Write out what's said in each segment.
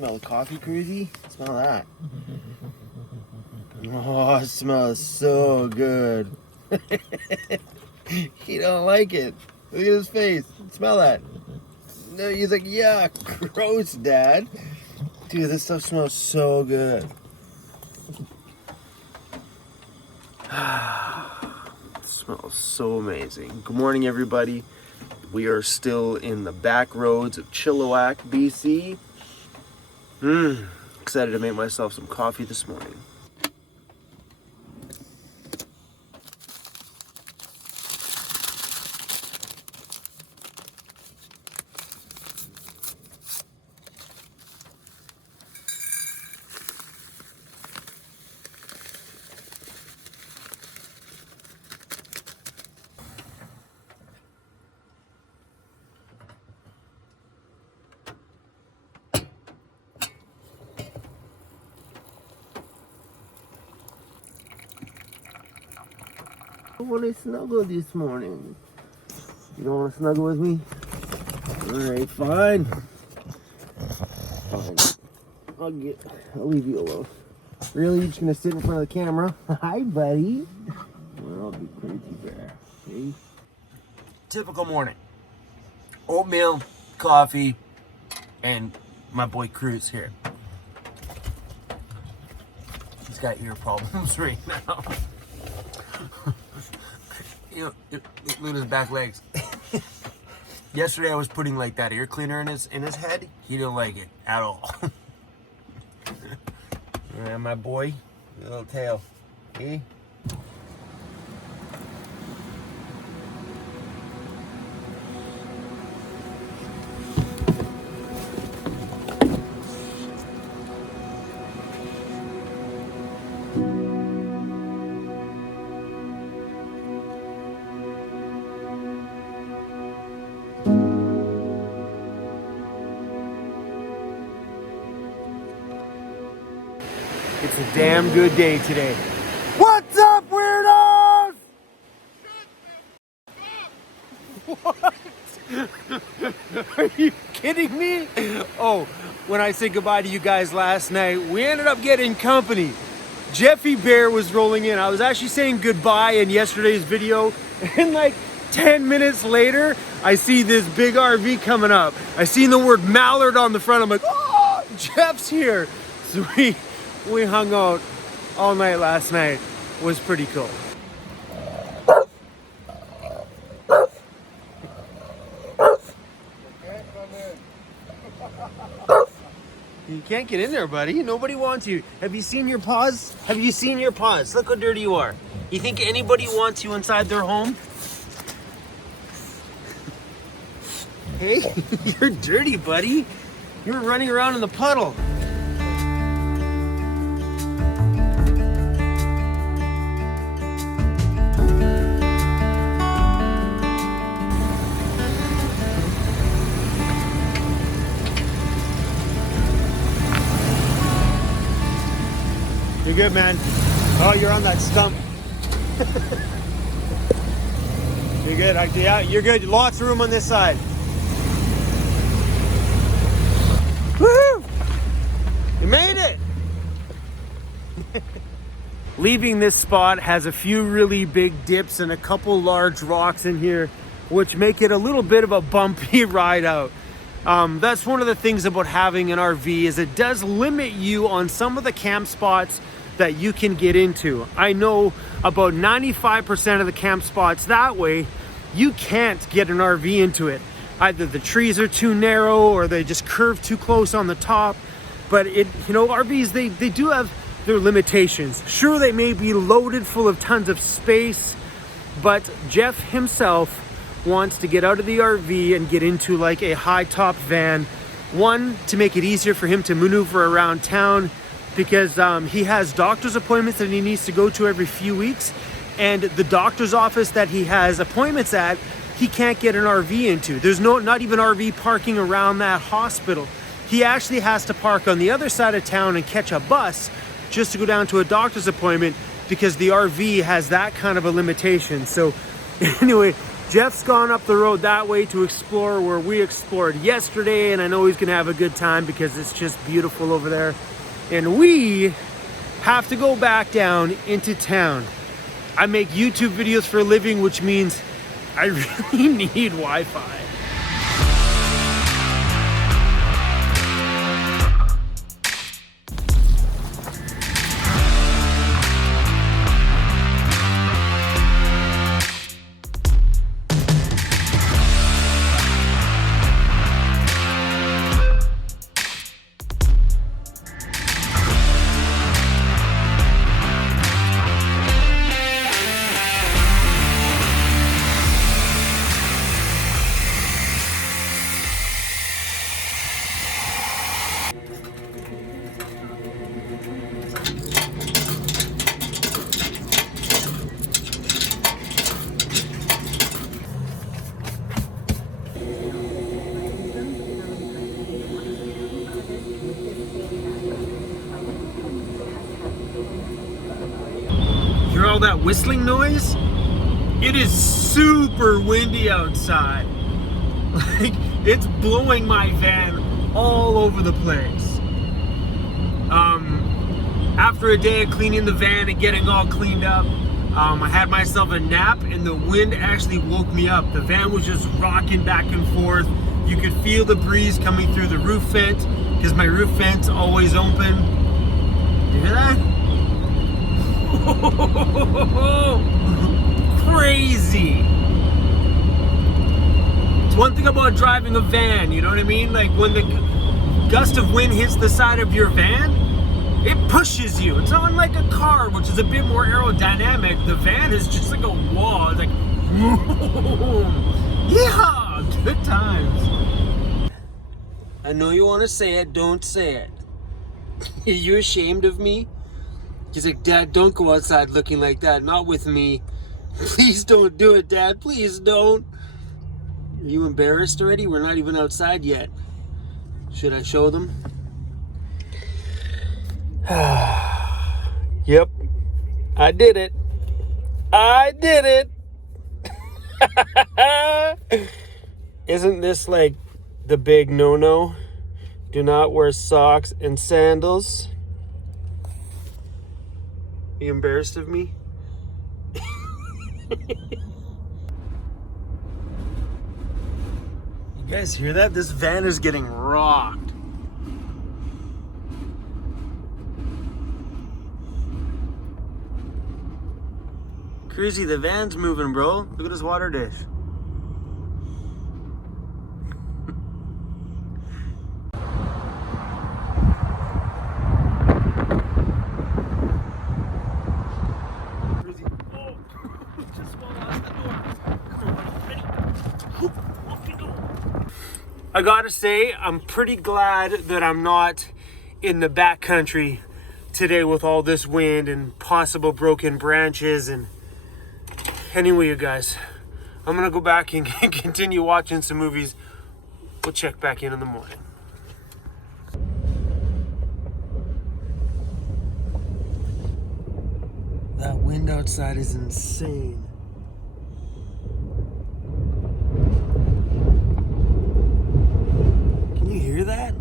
Smell the coffee, Cruzy? Smell that. Oh, it smells so good. He don't like it. Look at his face. Smell that. No, he's like, yeah, gross, Dad. Dude, this stuff smells so good. It smells so amazing. Good morning, everybody. We are still in the back roads of Chilliwack, BC. Excited to make myself some coffee this morning. I want to snuggle this morning. You don't want to snuggle with me? Alright, fine. Fine. I'll leave you alone. Really? You're just gonna sit in front of the camera? Hi, buddy. Well, I'll be crazy bear. Okay? Typical morning. Oatmeal, coffee, and my boy Cruz here. He's got ear problems right now. You know, look at his back legs. Yesterday I was putting like that ear cleaner in his head. He didn't like it at all. And my boy, little tail. Okay? It's a damn good day today. What's up, weirdos? What? Are you kidding me? Oh, when I said goodbye to you guys last night, we ended up getting company. Jeffy Bear was rolling in. I was actually saying goodbye in yesterday's video, and like 10 minutes later, I see this big RV coming up. I seen the word Mallard on the front. I'm like, oh, Jeff's here. So we hung out all night last night. It was pretty cool. You can't get in there, buddy. Nobody wants you. Have you seen your paws? Have you seen your paws? Look how dirty you are. You think anybody wants you inside their home? Hey, you're dirty, buddy. You're running around in the puddle. You're good, man. Oh, you're on that stump. You're good. Yeah, you're good. Lots of room on this side. Woo! You made it! Leaving this spot has a few really big dips and a couple large rocks in here, which make it a little bit of a bumpy ride out. That's one of the things about having an RV is it does limit you on some of the camp spots that you can get into. I know about 95% of the camp spots that way, you can't get an RV into it. Either the trees are too narrow or they just curve too close on the top. But RVs, they do have their limitations. Sure, they may be loaded full of tons of space, but Jeff himself wants to get out of the RV and get into like a high top van. One, to make it easier for him to maneuver around town, because he has doctor's appointments that he needs to go to every few weeks, and the doctor's office that he has appointments at, he can't get an RV into. There's not even RV parking around that hospital. He actually has to park on the other side of town and catch a bus just to go down to a doctor's appointment, because the RV has that kind of a limitation. So anyway, Jeff's gone up the road that way to explore where we explored yesterday, and I know he's gonna have a good time because it's just beautiful over there. And we have to go back down into town. I make YouTube videos for a living, which means I really need Wi-Fi. Hear all that whistling noise? It is super windy outside. Like, it's blowing my van all over the place. After a day of cleaning the van and getting all cleaned up, I had myself a nap and the wind actually woke me up. The van was just rocking back and forth. You could feel the breeze coming through the roof vent because my roof vent's always open. You hear that? Crazy. It's one thing about driving a van, you know what I mean? Like when the gust of wind hits the side of your van, it pushes you. It's not unlike a car, which is a bit more aerodynamic. The van is just like a wall. It's like, yeah, good times. I know you want to say it, don't say it. Are you ashamed of me? He's like, Dad, don't go outside looking like that. Not with me. Please don't do it, Dad. Please don't. Are you embarrassed already? We're not even outside yet. Should I show them? Yep. I did it. I did it. Isn't this like the big no-no? Do not wear socks and sandals. Are you embarrassed of me? You guys hear that? This van is getting rocked. Cruzy, the van's moving, bro. Look at this water dish. I gotta say, I'm pretty glad that I'm not in the backcountry today with all this wind and possible broken branches. And anyway, you guys, I'm gonna go back and continue watching some movies. We'll check back in the morning. That wind outside is insane. Can you hear that?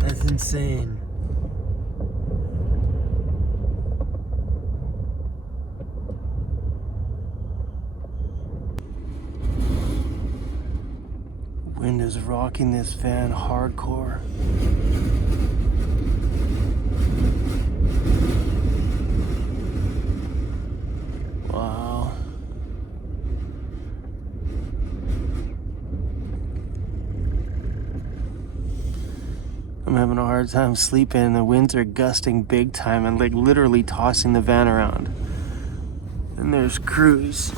That's insane. Wind is rocking this van hardcore. Wow. I'm having a hard time sleeping. The winds are gusting big time and like literally tossing the van around. And there's Cruz.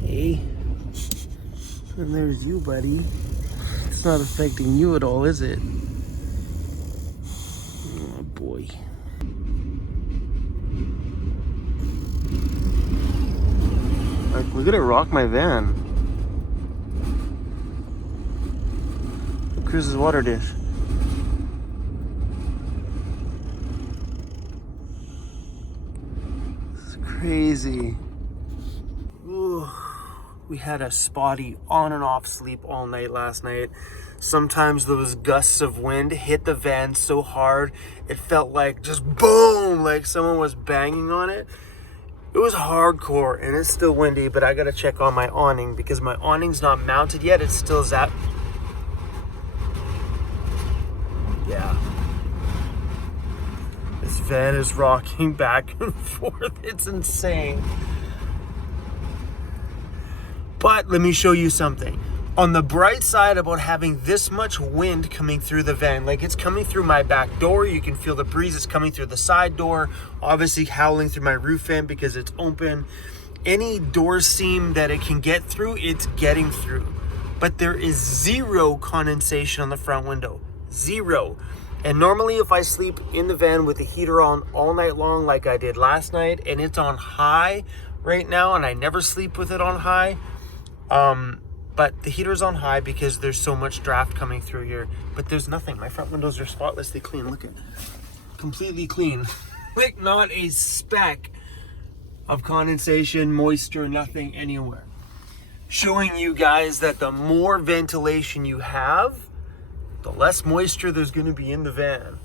Hey. And there's you, buddy. It's not affecting you at all, is it? Oh, boy. Like, look at it rock my van. Cruz's water dish. This is crazy. Ooh. We had a spotty on and off sleep all night last night. Sometimes those gusts of wind hit the van so hard, it felt like just boom, like someone was banging on it. It was hardcore, and it's still windy, but I gotta check on my awning because my awning's not mounted yet. It's still zapped. Yeah. This van is rocking back and forth. It's insane. But let me show you something. On the bright side about having this much wind coming through the van, like it's coming through my back door, you can feel the breeze is coming through the side door, obviously howling through my roof vent because it's open. Any door seam that it can get through, it's getting through. But there is zero condensation on the front window. Zero. And normally if I sleep in the van with the heater on all night long like I did last night, and it's on high right now, and I never sleep with it on high, but the heater's on high because there's so much draft coming through here. But there's nothing. My front windows are spotlessly clean. Look at it. Completely clean. Like not a speck of condensation, moisture, nothing anywhere. Showing you guys that the more ventilation you have, the less moisture there's going to be in the van.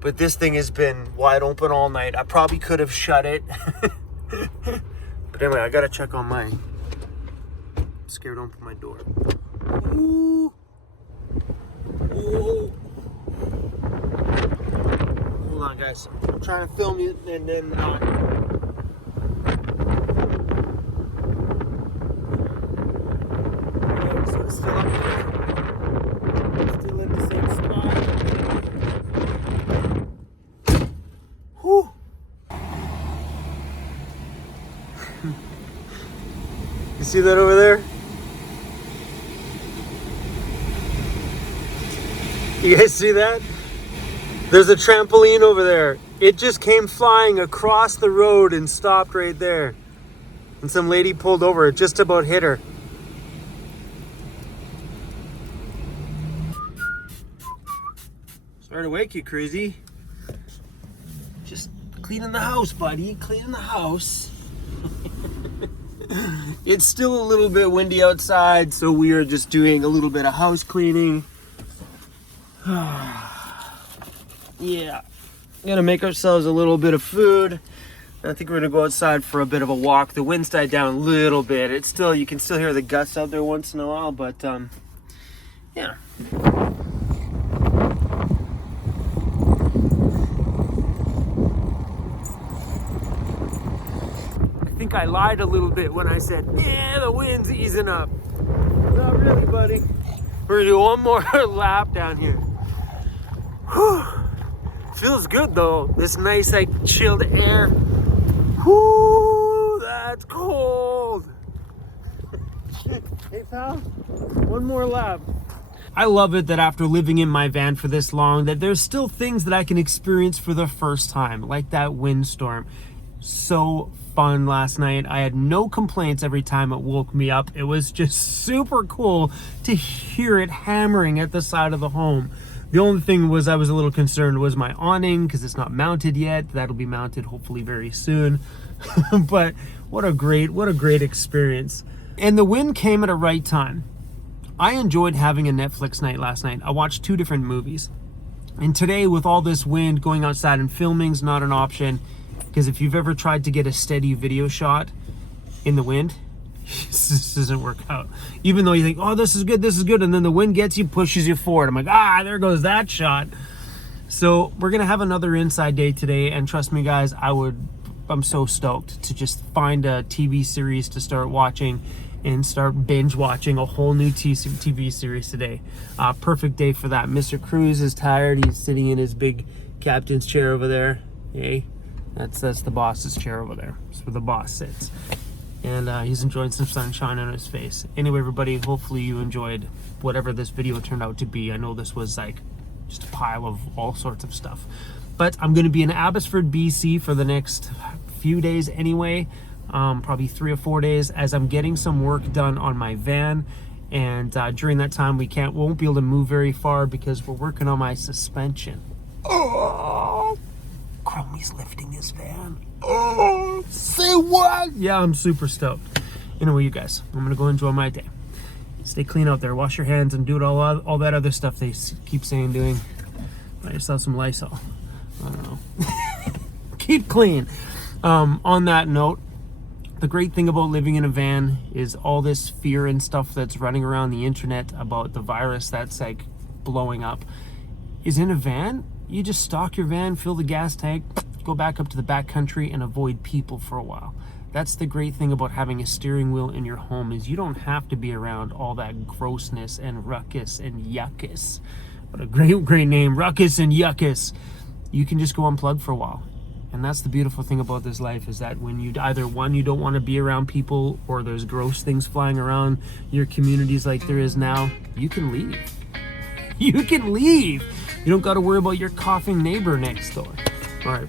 But this thing has been wide open all night. I probably could have shut it. But anyway, I got to check on mine. Scared to open my door. Ooh. Ooh. Hold on, guys. I'm trying to film you and then not. Okay, so it's still up there. Still in the same spot. Whew. You see that over there? You guys see that? There's a trampoline over there. It just came flying across the road and stopped right there. And some lady pulled over. It just about hit her. Sorry to wake you, Cruzy. Just cleaning the house, buddy. Cleaning the house. It's still a little bit windy outside, so we are just doing a little bit of house cleaning. Yeah, gonna make ourselves a little bit of food. I think we're gonna go outside for a bit of a walk. The wind's died down a little bit. It's still, you can still hear the gusts out there once in a while, but yeah. I think I lied a little bit when I said, yeah, the wind's easing up. Not really, buddy. We're gonna do one more lap down here. Whew. Feels good though. This nice, like, chilled air. Whoo, that's cold. Hey, pal, one more lap. I love it that after living in my van for this long, that there's still things that I can experience for the first time, like that windstorm. So fun last night. I had no complaints every time it woke me up. It was just super cool to hear it hammering at the side of the home. The only thing was I was a little concerned was my awning because it's not mounted yet. That'll be mounted hopefully very soon. But what a great experience. And the wind came at a right time. I enjoyed having a Netflix night last night. I watched 2 different movies. And today with all this wind, going outside and filming's not an option. Because if you've ever tried to get a steady video shot in the wind, this doesn't work out. Even though you think, oh, this is good, and then the wind gets you, pushes you forward. I'm like, there goes that shot. So we're gonna have another inside day today, and trust me, guys, I'm so stoked to just find a TV series to start watching and start binge watching a whole new TV series today. Perfect day for that. Mr. Cruz is tired. He's sitting in his big captain's chair over there. Hey, that's the boss's chair over there. That's where the boss sits. And he's enjoying some sunshine on his face. Anyway, everybody, hopefully you enjoyed whatever this video turned out to be. I know this was like just a pile of all sorts of stuff. But I'm going to be in Abbotsford, BC for the next few days anyway. probably 3 or 4 days, as I'm getting some work done on my van. And during that time, won't be able to move very far because we're working on my suspension. Oh, Chromie's lifting his van. Oh, say what? Yeah, I'm super stoked. Anyway, you guys, I'm gonna go enjoy my day. Stay clean out there. Wash your hands and do all that other stuff they keep saying doing. Buy yourself some Lysol. I don't know. Keep clean. On that note, the great thing about living in a van is all this fear and stuff that's running around the internet about the virus that's like blowing up is in a van. You just stock your van, fill the gas tank, go back up to the back country and avoid people for a while. That's the great thing about having a steering wheel in your home, is you don't have to be around all that grossness and ruckus and yuckus. What a great name, ruckus and yuckus. You can just go unplugged for a while. And that's the beautiful thing about this life, is that when you either, one, you don't want to be around people, or there's gross things flying around your communities like there is now, you can leave. You can leave. You don't got to worry about your coughing neighbor next door. All right.